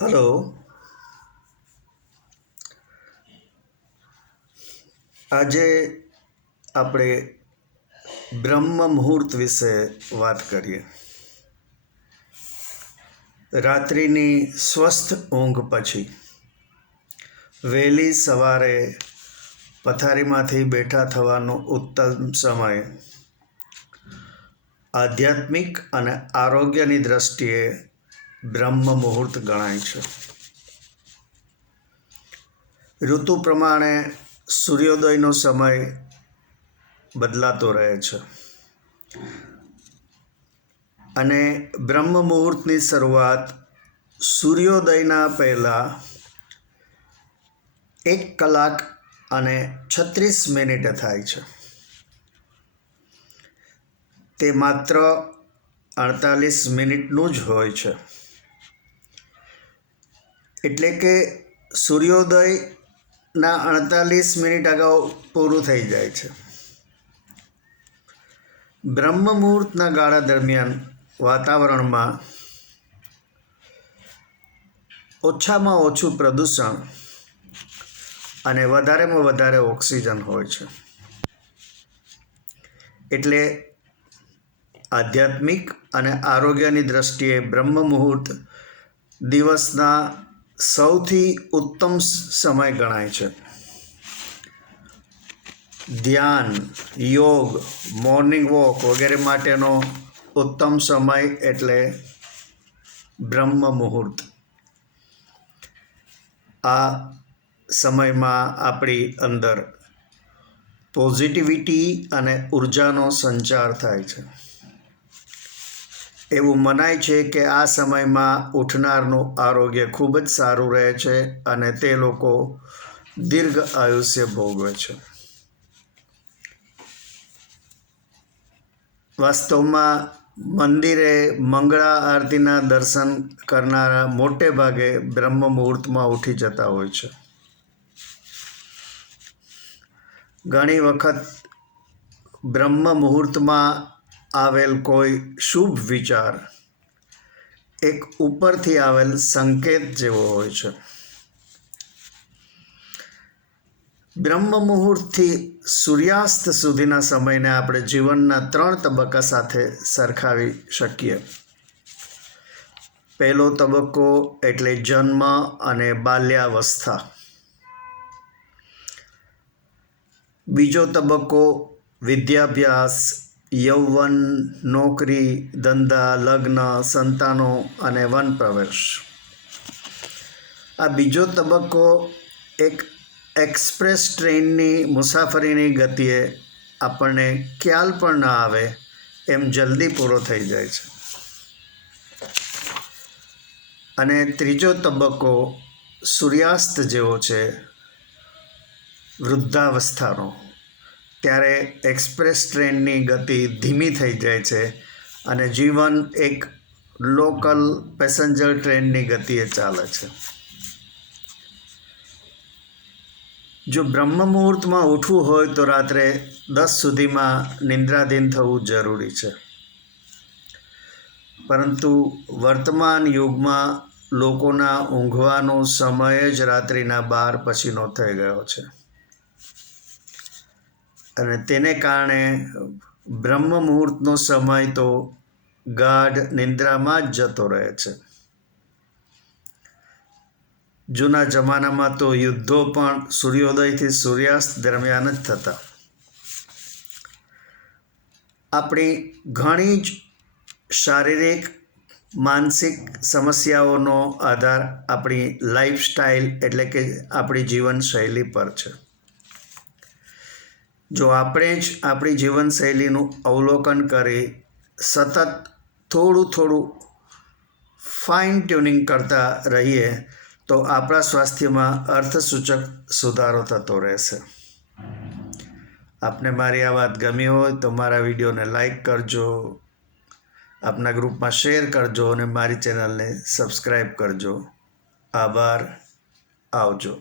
Hello. આજે આપણે બ્રહ્મ મુહૂર્ત વિશે વાત કરીએ. રાત્રિની સ્વસ્થ ઊંઘ પછી વહેલી સવારે પથારીમાંથી બેઠા થવાનો ઉત્તમ સમય આધ્યાત્મિક અને આરોગ્યની દ્રષ્ટિએ બ્રહ્મ મુહૂર્ત ગણાય છે. ઋતુ પ્રમાણે સૂર્યોદયનો સમય બદલાતો રહે છે અને બ્રહ્મ મુહૂર્તની શરૂઆત સૂર્યોદયના પહેલાં 1 કલાક અને 36 મિનિટે થાય છે. તે માત્ર 48 મિનિટનું જ હોય છે. એટલે કે સૂર્યોદયના 48 મિનિટ અગાઉ પૂરું થઈ જાય છે. બ્રહ્મ મુહૂર્તના ગાળા દરમિયાન વાતાવરણમાં ઓછામાં ઓછું પ્રદૂષણ અને વધારેમાં વધારે ઓક્સિજન હોય છે. એટલે આધ્યાત્મિક અને આરોગ્યની દ્રષ્ટિએ બ્રહ્મ મુહૂર્ત દિવસના સૌથી ઉત્તમ સમય ગણાય છે. ધ્યાન, યોગ, મોર્નિંગ વોક વગેરે માટેનો ઉત્તમ સમય એટલે બ્રહ્મ મુહૂર્ત. આ સમયમાં આપણી અંદર પોઝિટિવિટી અને ઉર્જાનો સંચાર થાય છે. એવું મનાય છે કે આ સમયમાં ઉઠનારનું આરોગ્ય ખૂબ જ સારું રહે છે અને તે લોકો દીર્ઘ આયુષ્ય ભોગવે છે. વાસ્તવમાં મંદિરે મંગળા આરતીના દર્શન કરનારા મોટે ભાગે બ્રહ્મ મુહૂર્તમાં ઉઠી જતા હોય છે. ઘણી વખત બ્રહ્મ મુહૂર્તમાં આવેલ કોઈ શુભ વિચાર એક ઉપરથી આવેલ સંકેત જેવો હોય છે. બ્રહ્મ મુહૂર્તથી સૂર્યાસ્ત સુધીના સમયને આપણે જીવનના 3 તબક્કા સાથે સરખાવી શકીએ. પહેલો તબક્કો એટલે જન્મ અને બાલ્યાવસ્થા. બીજો તબક્કો વિદ્યાભ્યાસ, યૌવન, નોકરી, ધંધા, લગ્ન, સંતાનો અને વનપ્રવેશ. આ બીજો તબક્કો એક એક્સપ્રેસ ટ્રેનની મુસાફરીની ગતિએ આપણને ખ્યાલ પણ ના આવે એમ જલ્દી પૂરો થઈ જાય છે. અને ત્રીજો તબક્કો સૂર્યાસ્ત જેવો છે, વૃદ્ધાવસ્થાનો. ત્યારે એક્સપ્રેસ ટ્રેનની ગતિ ધીમી થઈ જાય છે અને જીવન એક લોકલ પેસેન્જર ટ્રેનની ગતિએ ચાલે છે. જો બ્રહ્મ મુહૂર્તમાં ઉઠવું હોય તો રાત્રે 10 સુધીમાં નિંદ્રાધીન થવું જરૂરી છે. પરંતુ વર્તમાન યુગમાં લોકોના ઊંઘવાનો સમય જ રાત્રિના 12 પછીનો થઈ ગયો છે અને તેને કારણે બ્રહ્મ મુહૂર્તનો સમય તો ગાઢ નિંદ્રામાં જ જતો રહે છે. જૂના જમાનામાં તો યુદ્ધો પણ સૂર્યોદયથી સૂર્યાસ્ત દરમિયાન જ થતા. આપણી ઘણી જ શારીરિક માનસિક સમસ્યાઓનો આધાર આપણી લાઈફસ્ટાઈલ એટલે કે આપણી જીવનશૈલી પર છે. જો આપણે જ આપણી જીવનશૈલીનું અવલોકન કરી સતત થોડું ફાઇન ટ્યુનિંગ કરતા રહીએ તો આપણા સ્વાસ્થ્યમાં અર્થસૂચક સુધારો થતો રહેશે. આપને મારી આ વાત ગમી હોય તો મારા વિડીયોને લાઈક કરજો, આપના ગ્રુપમાં શેર કરજો અને મારી ચેનલને સબસ્ક્રાઈબ કરજો. આભાર. આવજો.